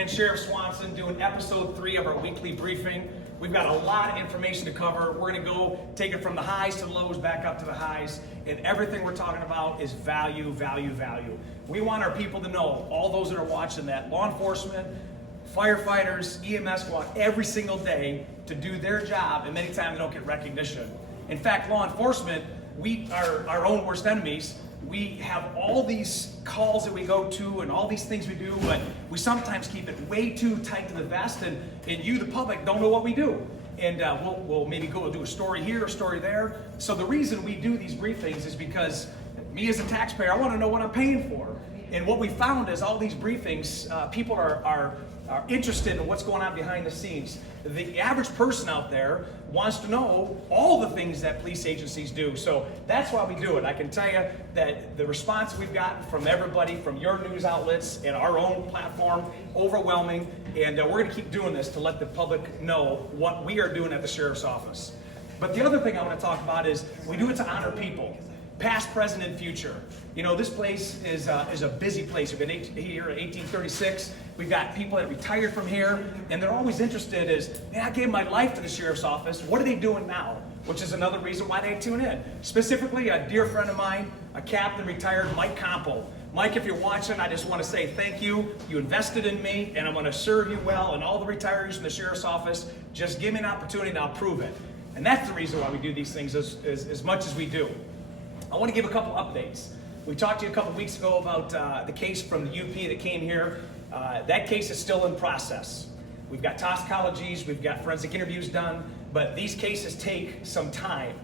again, Sheriff Swanson doing episode 3 of our weekly briefing. We've got a lot of information to cover. We're going to go take it from the highs to the lows, back up to the highs, and everything we're talking about is value, value, value. We want our people to know, all those that are watching, that law enforcement, firefighters, EMS go out every single day to do their job, and many times they don't get recognition. In fact, law enforcement, we are our own worst enemies. We have all these calls that we go to and all these things we do, but we sometimes keep it way too tight to the vest, and you, the public, don't know what we do. And we'll maybe go do a story here, a story there. So the reason we do these briefings is because me as a taxpayer, I want to know what I'm paying for. And what we found is all these briefings, people are interested in what's going on behind the scenes. The average person out there wants to know all the things that police agencies do. So that's why we do it. I can tell you that the response we've gotten from everybody, from your news outlets and our own platform, overwhelming. And we're going to keep doing this to let the public know what we are doing at the Sheriff's Office. But the other thing I want to talk about is we do it to honor people. Past, present, and future. You know, this place is a busy place. We've been here in 1836. We've got people that retired from here, and they're always interested is, man, I gave my life to the Sheriff's Office. What are they doing now? Which is another reason why they tune in. Specifically, a dear friend of mine, a captain retired, Mike Compo. Mike, if you're watching, I just want to say thank you. You invested in me, and I'm going to serve you well. And all the retirees from the Sheriff's Office, just give me an opportunity, and I'll prove it. And that's the reason why we do these things as much as we do. I want to give a couple updates. We talked to you a couple weeks ago about the case from the UP that came here. That case is still in process. We've got toxicologies, we've got forensic interviews done, but these cases take some time.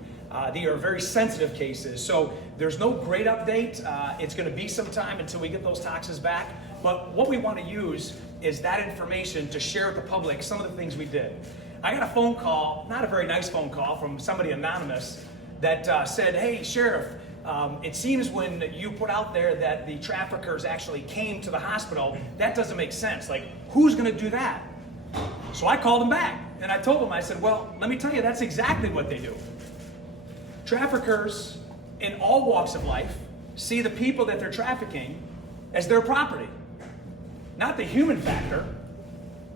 They are very sensitive cases, so there's no great update. It's going to be some time until we get those toxins back, but what we want to use is that information to share with the public some of the things we did. I got a phone call, not a very nice phone call, from somebody anonymous that said, hey, Sheriff, it seems when you put out there that the traffickers actually came to the hospital, that doesn't make sense. Like, who's going to do that? So I called him back, and I told him, I said, well, let me tell you, that's exactly what they do. Traffickers in all walks of life see the people that they're trafficking as their property. Not the human factor,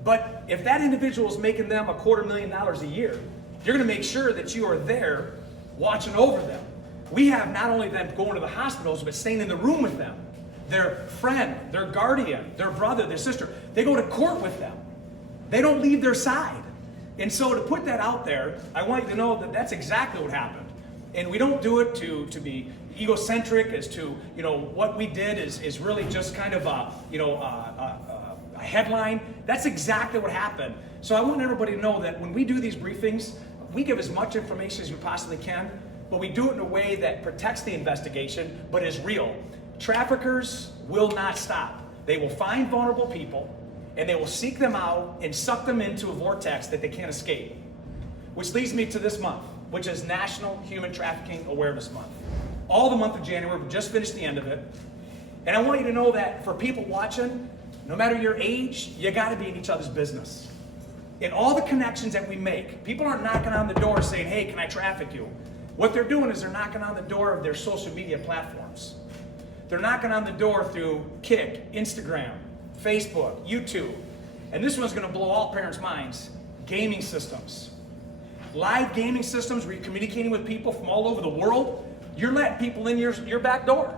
but if that individual is making them $250,000 a year, you're going to make sure that you are there watching over them. We have not only them going to the hospitals, but staying in the room with them. Their friend, their guardian, their brother, their sister. They go to court with them. They don't leave their side. And so to put that out there, I want you to know that that's exactly what happened. And we don't do it to be egocentric as to, you know, what we did is really just kind of a headline. That's exactly what happened. So I want everybody to know that when we do these briefings, we give as much information as we possibly can, but we do it in a way that protects the investigation, but is real. Traffickers will not stop. They will find vulnerable people, and they will seek them out and suck them into a vortex that they can't escape. Which leads me to this month, which is National Human Trafficking Awareness Month. All the month of January, we just finished the end of it. And I want you to know that for people watching, no matter your age, you gotta be in each other's business. In all the connections that we make, people aren't knocking on the door saying, hey, can I traffic you? What they're doing is they're knocking on the door of their social media platforms. They're knocking on the door through Kick, Instagram, Facebook, YouTube. And this one's gonna blow all parents' minds. Gaming systems. Live gaming systems where you're communicating with people from all over the world. You're letting people in your back door.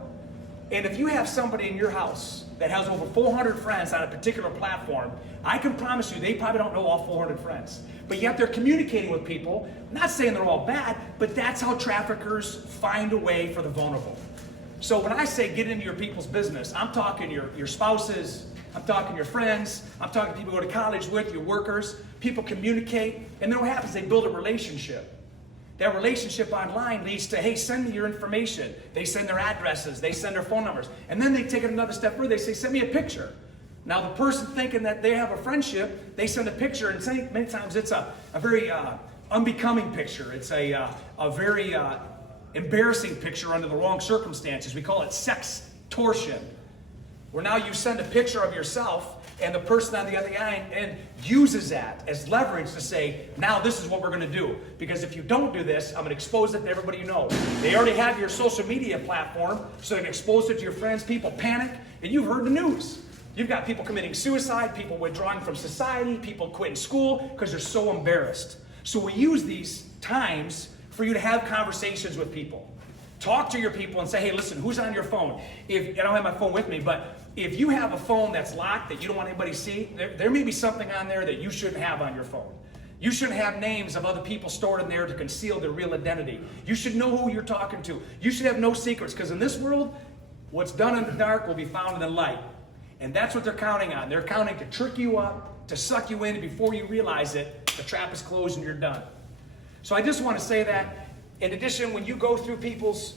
And if you have somebody in your house that has over 400 friends on a particular platform, I can promise you they probably don't know all 400 friends. But yet they're communicating with people, not saying they're all bad, but that's how traffickers find a way for the vulnerable. So when I say get into your people's business, I'm talking your spouses, I'm talking your friends, I'm talking people you go to college with, your workers. People communicate, and then what happens? They build a relationship. That relationship online leads to, hey, send me your information. They send their addresses, they send their phone numbers. And then they take it another step further, they say, send me a picture. Now the person thinking that they have a friendship, they send a picture, and many times it's a very unbecoming picture. It's a very embarrassing picture under the wrong circumstances. We call it sextortion, where now you send a picture of yourself, and the person on the other end uses that as leverage to say, now this is what we're going to do. Because if you don't do this, I'm going to expose it to everybody you know. They already have your social media platform, so they can expose it to your friends. People panic, and you've heard the news. You've got people committing suicide, people withdrawing from society, people quitting school because they're so embarrassed. So we use these times for you to have conversations with people. Talk to your people and say, hey, listen, who's on your phone? I don't have my phone with me, but if you have a phone that's locked that you don't want anybody to see, there may be something on there that you shouldn't have on your phone. You shouldn't have names of other people stored in there to conceal their real identity. You should know who you're talking to. You should have no secrets, because in this world, what's done in the dark will be found in the light. And that's what they're counting on. They're counting to trick you up, to suck you in, and before you realize it, the trap is closed and you're done. So I just want to say that, in addition, when you go through people's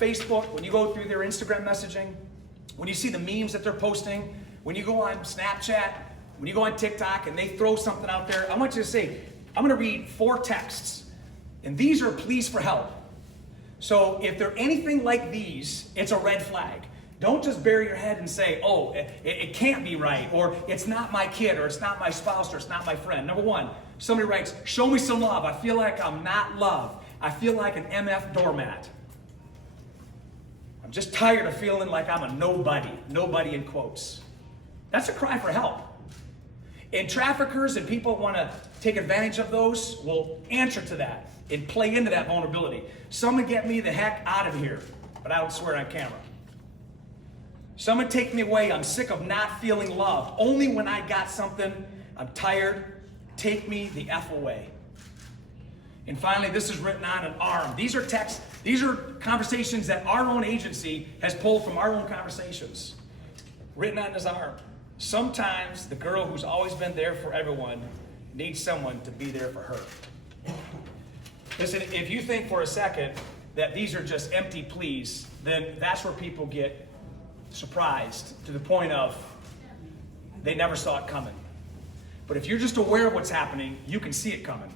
Facebook, when you go through their Instagram messaging, when you see the memes that they're posting, when you go on Snapchat, when you go on TikTok and they throw something out there, I want you to say, I'm going to read 4 texts, and these are pleas for help. So if they're anything like these, it's a red flag. Don't just bury your head and say, oh, it can't be right, or it's not my kid, or it's not my spouse, or it's not my friend. Number 1, somebody writes, show me some love. I feel like I'm not loved. I feel like an MF doormat. I'm just tired of feeling like I'm a nobody in quotes. That's a cry for help. And traffickers and people want to take advantage of those will answer to that and play into that vulnerability. Someone get me the heck out of here, but I don't swear on camera. Someone take me away. I'm sick of not feeling loved. Only when I got something, I'm tired. Take me the F away. And finally, this is written on an arm. These are texts. These are conversations that our own agency has pulled from our own conversations. Written on his arm. Sometimes the girl who's always been there for everyone needs someone to be there for her. Listen, if you think for a second that these are just empty pleas, then that's where people get surprised to the point of they never saw it coming. But if you're just aware of what's happening, you can see it coming.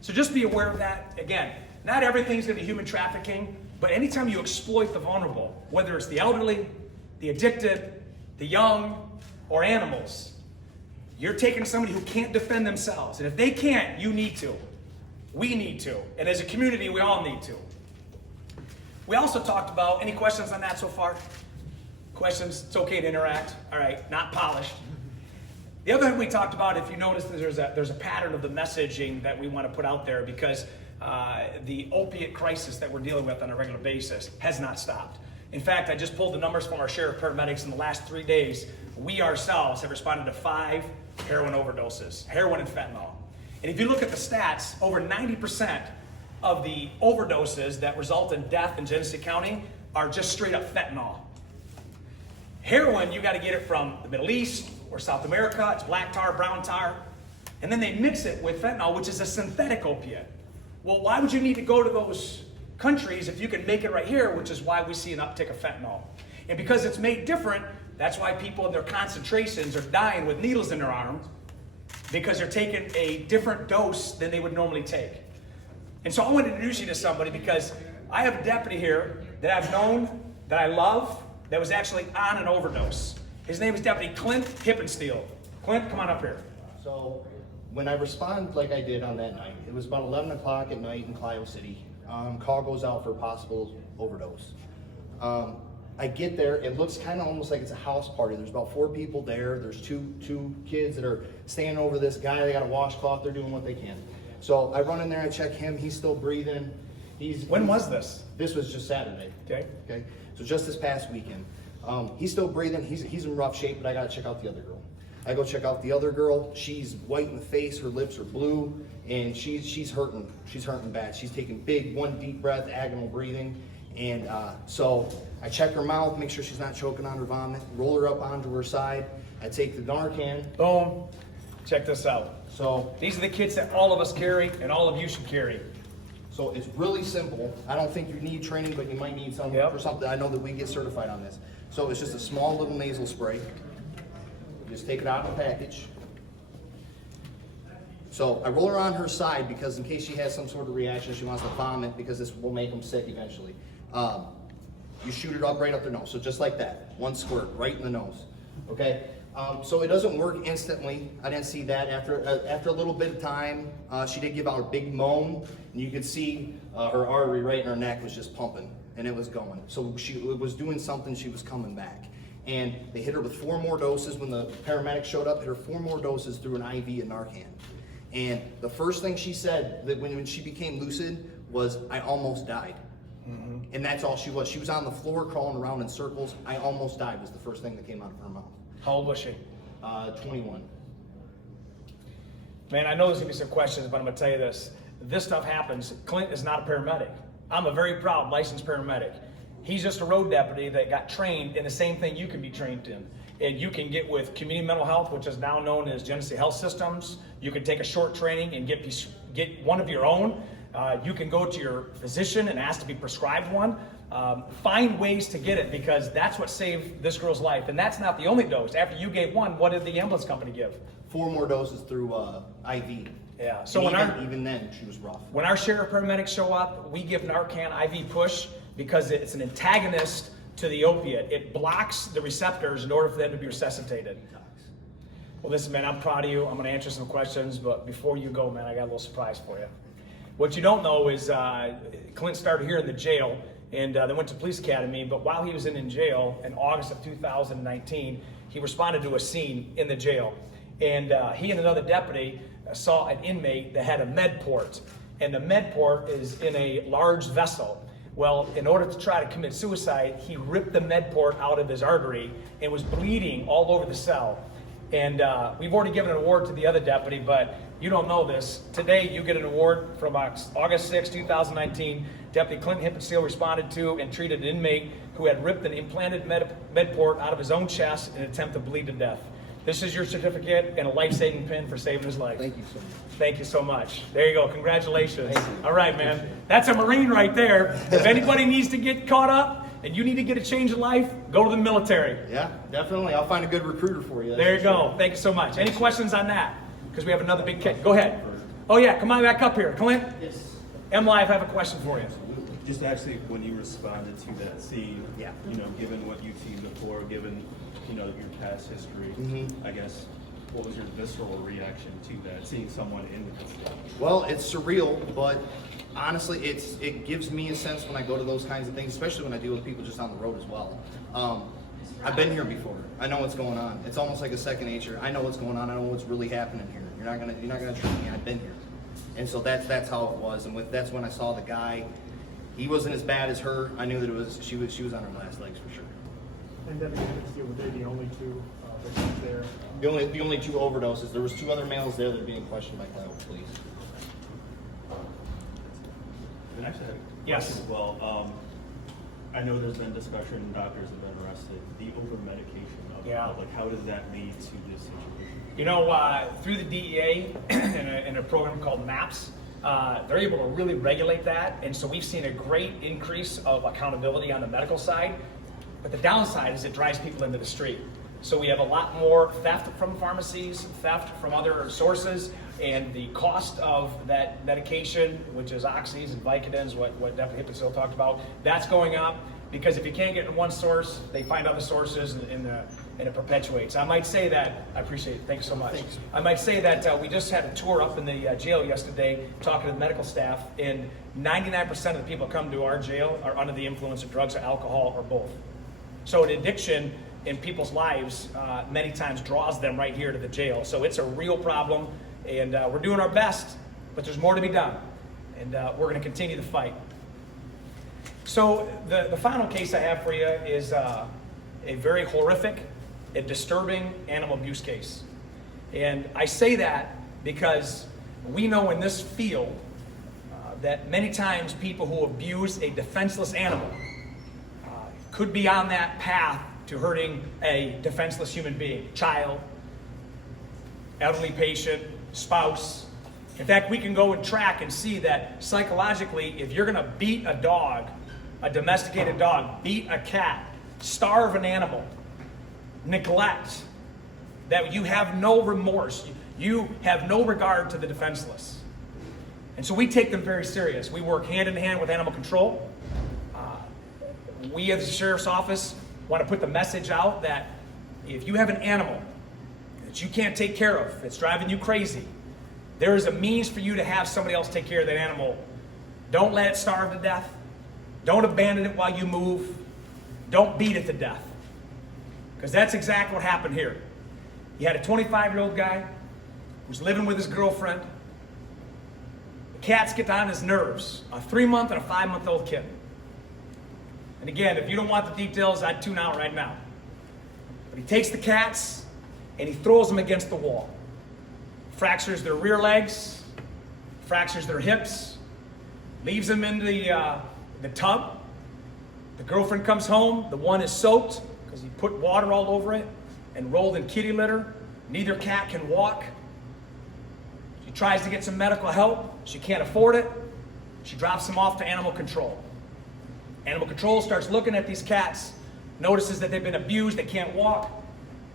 So just be aware of that. Again, not everything's going to be human trafficking, but anytime you exploit the vulnerable, whether it's the elderly, the addicted, the young, or animals, you're taking somebody who can't defend themselves. And if they can't, you need to. We need to. And as a community, we all need to. We also talked about, any questions on that so far? Questions? It's okay to interact. All right, not polished. The other thing we talked about, if you notice, there's a pattern of the messaging that we want to put out there, because the opiate crisis that we're dealing with on a regular basis has not stopped. In fact, I just pulled the numbers from our sheriff paramedics. In the last 3 days, we ourselves have responded to 5 heroin overdoses, heroin and fentanyl. And if you look at the stats, over 90% of the overdoses that result in death in Genesee County are just straight up fentanyl. Heroin, you got to get it from the Middle East or South America. It's black tar, brown tar. And then they mix it with fentanyl, which is a synthetic opiate. Well, why would you need to go to those countries if you can make it right here, which is why we see an uptick of fentanyl. And because it's made different, that's why people in their concentrations are dying with needles in their arms, because they're taking a different dose than they would normally take. And so I want to introduce you to somebody, because I have a deputy here that I've known, that I love, that was actually on an overdose. His name is Deputy Clint Hippensteel. Clint, come on up here. So when I respond like I did on that night, it was about 11 o'clock at night in Clio City. Call goes out for a possible overdose. I get there, it looks kind of almost like it's a house party. There's about 4 people there. There's two kids that are standing over this guy. They got a washcloth, they're doing what they can. So I run in there, I check him, he's still breathing. When was this? This was just Saturday. Okay. So just this past weekend. He's still breathing, he's in rough shape, but I gotta check out the other girl. I go check out the other girl. She's white in the face, her lips are blue, and she's hurting. She's hurting bad. She's taking big, 1 deep breath, agonal breathing. And so I check her mouth, make sure she's not choking on her vomit, roll her up onto her side. I take the Narcan. Boom. Check this out. So these are the kits that all of us carry and all of you should carry. So it's really simple. I don't think you need training, but you might need some for something. I know that we get certified on this. So it's just a small little nasal spray. Just take it out of the package. So I roll her on her side, because in case she has some sort of reaction, she wants to vomit, because this will make them sick eventually. You shoot it up right up their nose. So just like that, 1 squirt right in the nose. Okay. So it doesn't work instantly. I didn't see that. After a little bit of time, she did give out a big moan, and you could see her artery right in her neck was just pumping, and it was going. So it was doing something. She was coming back. and they hit her with 4 more doses. When the paramedics showed up, hit her 4 more doses through an IV of Narcan. And the first thing she said that when she became lucid was, "I almost died." And that's all she was. She was on the floor crawling around in circles. "I almost died" was the first thing that came out of her mouth. How old was she? 21. Man, I know there's gonna be some questions, but I'm gonna tell you this. This stuff happens. Clint is not a paramedic. I'm a very proud licensed paramedic. He's just a road deputy that got trained in the same thing you can be trained in. And you can get with community mental health, which is now known as Genesee Health Systems. You can take a short training and get one of your own. You can go to your physician and ask to be prescribed one. Find ways to get it, because that's what saved this girl's life. And that's not the only dose. After you gave one, what did the ambulance company give? 4 more doses through IV. Yeah. So And even then, she was rough. when our sheriff paramedics show up, we give Narcan IV push because it's an antagonist to the opiate. It blocks the receptors in order for them to be resuscitated. Well, listen, man, I'm proud of you. I'm going to answer some questions, but before you go, man, I got a little surprise for you. What you don't know is Clint started here in the jail, and they went to police academy, but while he was in jail in August of 2019, he responded to a scene in the jail. And he and another deputy saw an inmate that had a med port, and the med port is in a large vessel. Well, in order to try to commit suicide, he ripped the med port out of his artery and was bleeding all over the cell. And we've already given an award to the other deputy, but you don't know this. Today, you get an award from August 6, 2019. Deputy Clinton Hippensteel responded to and treated an inmate who had ripped an implanted med port out of his own chest in an attempt to bleed to death. This is your certificate and a life-saving pin for saving his life. Thank you so much. Thank you so much. There you go. Congratulations. All right, man. That's a Marine right there. If anybody needs to get caught up and you need to get a change of life, go to the military. Yeah, definitely. I'll find a good recruiter for you. There you go. Thank you so much. Any questions on that? Because we have another big kick. Go ahead. Oh, yeah. Come on back up here. Clint? Yes. M-Live, I have a question for you. Just actually, when you responded to that scene, Yeah. Given what you've seen before, given, your past history, I guess, what was your visceral reaction to that, seeing someone in the state? Well, it's surreal, but honestly, it gives me a sense when I go to those kinds of things, especially when I deal with people just on the road as well. I've been here before. I know what's going on. It's almost like a second nature. I know what's going on. I know what's really happening here. You're not gonna trick me. I've been here, and so that's how it was. And that's when I saw the guy. He wasn't as bad as her. I knew that she was on her last legs for sure. And Deputy Hippensteel, were they the only 2 victims there? The only 2 overdoses. There was 2 other males there that are being questioned by Clyde police. And actually, I had a Yes. question as well. I know there's been discussion, doctors have been arrested, the over-medication of the Yeah. public. How does that lead to this situation? Through the DEA in a program called MAPS, they're able to really regulate that. And so we've seen a great increase of accountability on the medical side. But the downside is it drives people into the street. So we have a lot more theft from pharmacies, theft from other sources, and the cost of that medication, which is oxys and Vicodins, what Deputy Hippensteel talked about, that's going up. Because if you can't get in one source, they find other sources, and it perpetuates. I might say that, I appreciate it, thank you so much. Thanks. I might say that we just had a tour up in the jail yesterday, talking to the medical staff, and 99% of the people who come to our jail are under the influence of drugs or alcohol or both. So an addiction in people's lives many times draws them right here to the jail. So it's a real problem, and we're doing our best, but there's more to be done. And we're going to continue the fight. So the final case I have for you is a very horrific and disturbing animal abuse case. And I say that because we know in this field that many times people who abuse a defenseless animal could be on that path to hurting a defenseless human being, child, elderly patient, spouse. In fact, we can go and track and see that psychologically, if you're gonna beat a dog, a domesticated dog, beat a cat, starve an animal, neglect, that you have no remorse, you have no regard to the defenseless. And so we take them very serious. We work hand in hand with animal control. We as the Sheriff's Office want to put the message out that if you have an animal that you can't take care of, it's driving you crazy, there is a means for you to have somebody else take care of that animal. Don't let it starve to death. Don't abandon it while you move. Don't beat it to death. Because that's exactly what happened here. You had a 25-year-old guy who's living with his girlfriend. The cats get on his nerves, a 3-month and a 5-month-old kitten. And again, if you don't want the details, I'd tune out right now. But he takes the cats and he throws them against the wall. Fractures their rear legs, fractures their hips, leaves them in the tub. The girlfriend comes home, the one is soaked because he put water all over it and rolled in kitty litter. Neither cat can walk. She tries to get some medical help. She can't afford it. She drops them off to animal control. Animal control starts looking at these cats, notices that they've been abused, they can't walk,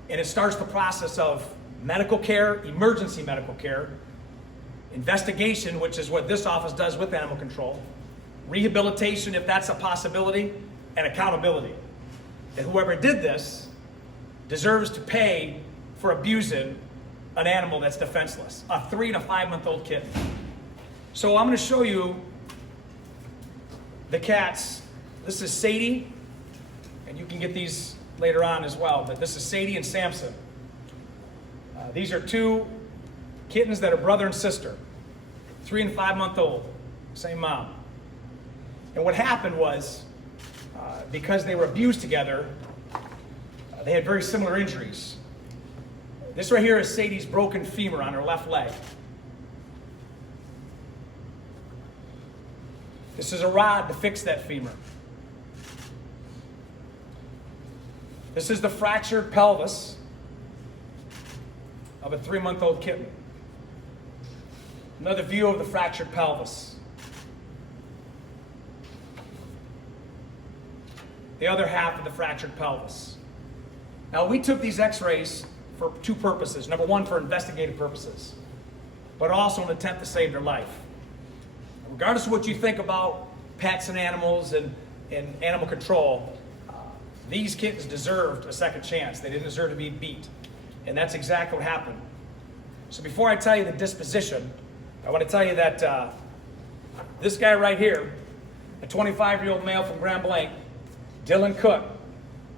and it starts the process of medical care, emergency medical care, investigation, which is what this office does with animal control, rehabilitation if that's a possibility, and accountability. And whoever did this deserves to pay for abusing an animal that's defenseless, a 3 and a 5-month-old kitten. So I'm going to show you the cats. This is Sadie, and you can get these later on as well, but this is Sadie and Samson. These are 2 kittens that are brother and sister, 3 and 5-month-old, same mom. And what happened was, because they were abused together, they had very similar injuries. This right here is Sadie's broken femur on her left leg. This is a rod to fix that femur. This is the fractured pelvis of a 3-month-old kitten. Another view of the fractured pelvis. The other half of the fractured pelvis. Now, we took these x-rays for 2 purposes. Number 1, for investigative purposes, but also an attempt to save their life. Regardless of what you think about pets and animals and animal control, these kittens deserved a second chance. They didn't deserve to be beat. And that's exactly what happened. So before I tell you the disposition, I want to tell you that this guy right here, a 25-year-old male from Grand Blanc, Dylan Cook,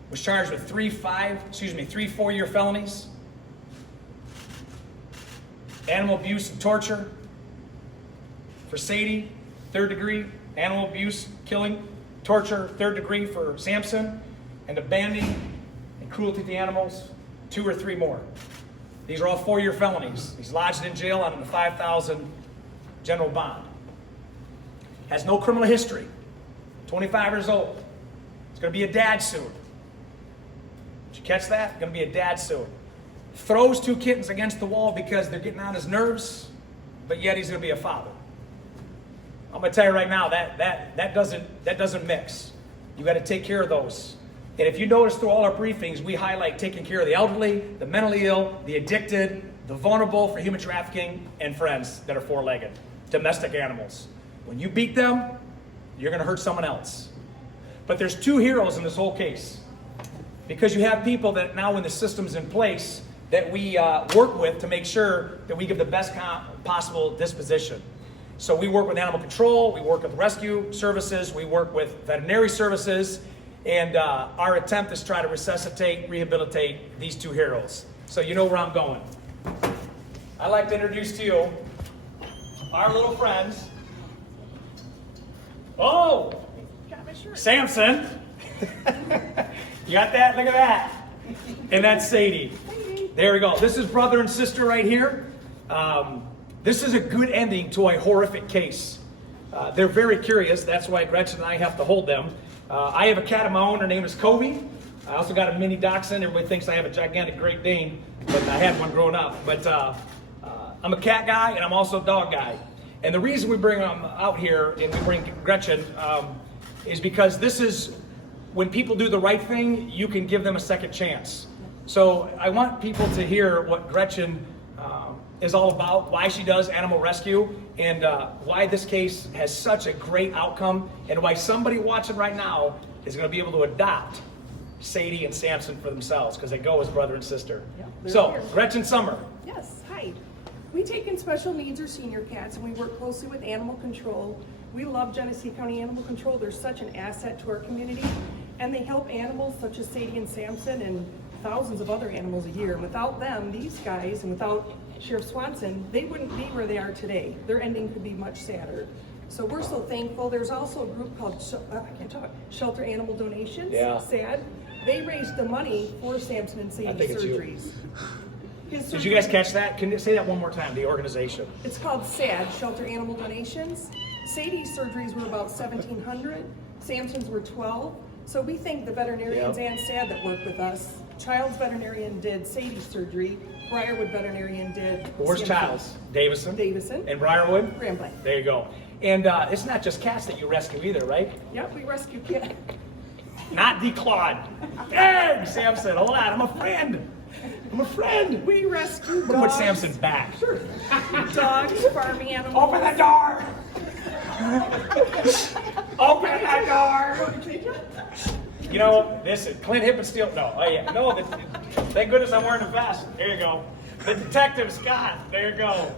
was charged with 3 4-year felonies, animal abuse and torture. For Sadie, 3rd degree, animal abuse, killing, torture, 3rd degree for Samson, and abandoning and cruelty to animals, 2 or 3 more. These are all 4-year felonies. He's lodged in jail on a $5,000 general bond. Has no criminal history. 25 years old. He's going to be a dad soon. Did you catch that? Going to be a dad soon. Throws 2 kittens against the wall because they're getting on his nerves, but yet he's going to be a father. I'm going to tell you right now, that doesn't mix. You got to take care of those. And if you notice through all our briefings, we highlight taking care of the elderly, the mentally ill, the addicted, the vulnerable for human trafficking, and friends that are 4-legged, domestic animals. When you beat them, you're going to hurt someone else. But there's 2 heroes in this whole case, because you have people that now when the system's in place that we work with to make sure that we give the best possible disposition. So we work with animal control, we work with rescue services, we work with veterinary services, and our attempt is to try to resuscitate, rehabilitate these 2 heroes. So you know where I'm going. I'd like to introduce to you our little friends. Oh, Samson. You got that? Look at that. And that's Sadie. There we go. This is brother and sister right here. This is a good ending to a horrific case. They're very curious. That's why Gretchen and I have to hold them. I have a cat of my own. Her name is Kobe. I also got a mini dachshund. Everybody thinks I have a gigantic Great Dane, but I had one growing up. But I'm a cat guy, and I'm also a dog guy. And the reason we bring them out here and we bring Gretchen is because this is when people do the right thing, you can give them a second chance. So I want people to hear what Gretchen is all about, why she does animal rescue, and why this case has such a great outcome, and why somebody watching right now is going to be able to adopt Sadie and Samson for themselves, because they go as brother and sister. Yep, so, here. Gretchen Summer. Yes, hi. We take in special needs or senior cats, and we work closely with animal control. We love Genesee County Animal Control. They're such an asset to our community, and they help animals such as Sadie and Samson and thousands of other animals a year. And without them, these guys, and without Sheriff Swanson, they wouldn't be where they are today. Their ending could be much sadder. So we're so thankful. There's also a group called Shelter Animal Donations, Yeah. SAD. They raised the money for Samson and Sadie think it's you. surgeries. Did you guys catch that? Can you say that one more time, the organization? It's called SAD, Shelter Animal Donations. Sadie's surgeries were about 1,700. Samson's were 12. So we thank the veterinarians and SAD that work with us. Child's veterinarian did Sadie's surgery. Briarwood veterinarian did. Where's Samson. Child's? Davison? Davison. And Briarwood? Grand Blanc. There you go. And it's not just cats that you rescue either, right? Yep, we rescue kids. Not declawed. Hey, Samson, hold on, I'm a friend. I'm a friend. We rescue dogs. We'll put Samson back. Sure. Dogs, farm animals. Open the door! Open the door! You know, listen, Clint Hippensteel, no, oh yeah, no, thank goodness I'm wearing a vest. There you go. The Detective Scott, there you go.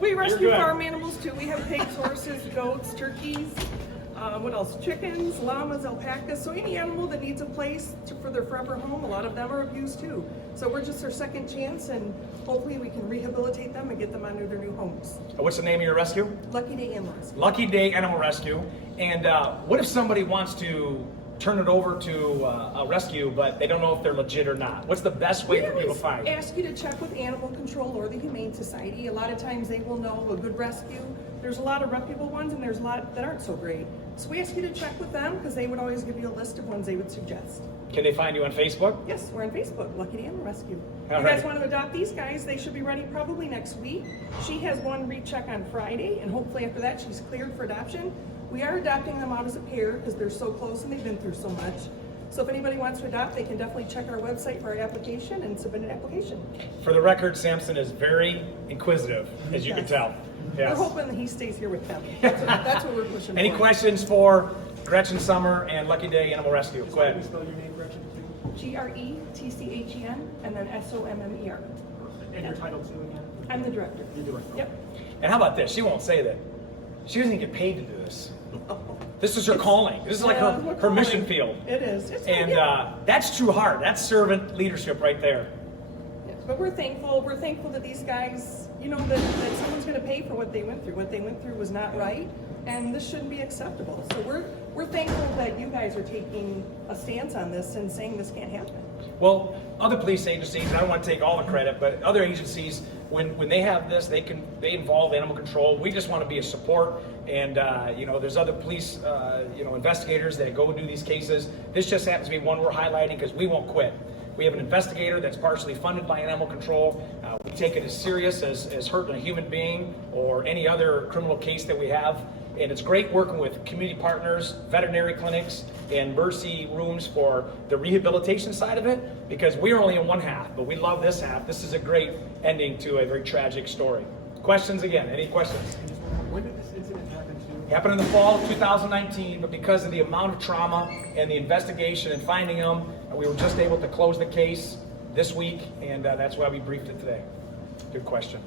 We rescue good. farm animals too. We have pigs, horses, goats, turkeys, what else? Chickens, llamas, alpacas. So any animal that needs a place for their forever home, a lot of them are abused too. So we're just their second chance, and hopefully we can rehabilitate them and get them onto their new homes. What's the name of your rescue? Lucky Day Animal Rescue. Lucky Day Animal Rescue. And what if somebody wants to turn it over to a rescue, but they don't know if they're legit or not? What's the best way for people to find? We ask you to check with Animal Control or the Humane Society. A lot of times they will know a good rescue. There's a lot of reputable ones, and there's a lot that aren't so great. So we ask you to check with them because they would always give you a list of ones they would suggest. Can they find you on Facebook? Yes, we're on Facebook, Lucky Day Animal Rescue. If All you guys right. want to adopt these guys, they should be ready probably next week. She has one recheck on Friday, and hopefully after that she's cleared for adoption. We are adopting them out as a pair because they're so close and they've been through so much. So if anybody wants to adopt, they can definitely check our website for our application and submit an application. For the record, Samson is very inquisitive, as you can Yes. tell. We're Yes. hoping that he stays here with them. That's what we're pushing Any for. questions for Gretchen Summer and Lucky Day Animal Rescue? Go Can you ahead. spell your name, Gretchen, please? GRETCHEN and then SOMMER. And your title too again? I'm the director. You're doing. Yep. And how about this? She won't say that. She doesn't get paid to do this. This is her calling. This is like We're her calling. mission field. It is. It's And yeah. that's true heart. That's servant leadership right there. Yes, but we're thankful. We're thankful that these guys, you know, that someone's going to pay for what they went through. What they went through was not right, and this shouldn't be acceptable. So we're thankful that you guys are taking a stance on this and saying this can't happen. Well, other police agencies, I don't want to take all the credit, but other agencies, when they have this, they involve animal control. We just want to be a support, and you know, there's other police, you know, investigators that go do these cases. This just happens to be one we're highlighting because we won't quit. We have an investigator that's partially funded by animal control. We take it as serious as hurting a human being or any other criminal case that we have. And it's great working with community partners, veterinary clinics, and emergency rooms for the rehabilitation side of it, because we're only in one half, but we love this half. This is a great ending to a very tragic story. Questions again? Any questions? When did this incident happen to? Happened in the fall of 2019, but because of the amount of trauma and the investigation and finding them, we were just able to close the case this week, and that's why we briefed it today. Good question.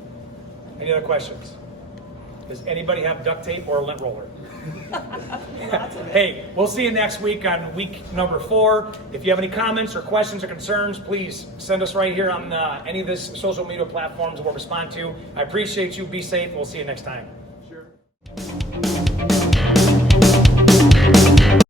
Any other questions? Does anybody have duct tape or a lint roller? Hey, we'll see you next week on week number 4. If you have any comments or questions or concerns, please send us right here on any of this social media platforms we'll respond to. I appreciate you. Be safe. We'll see you next time.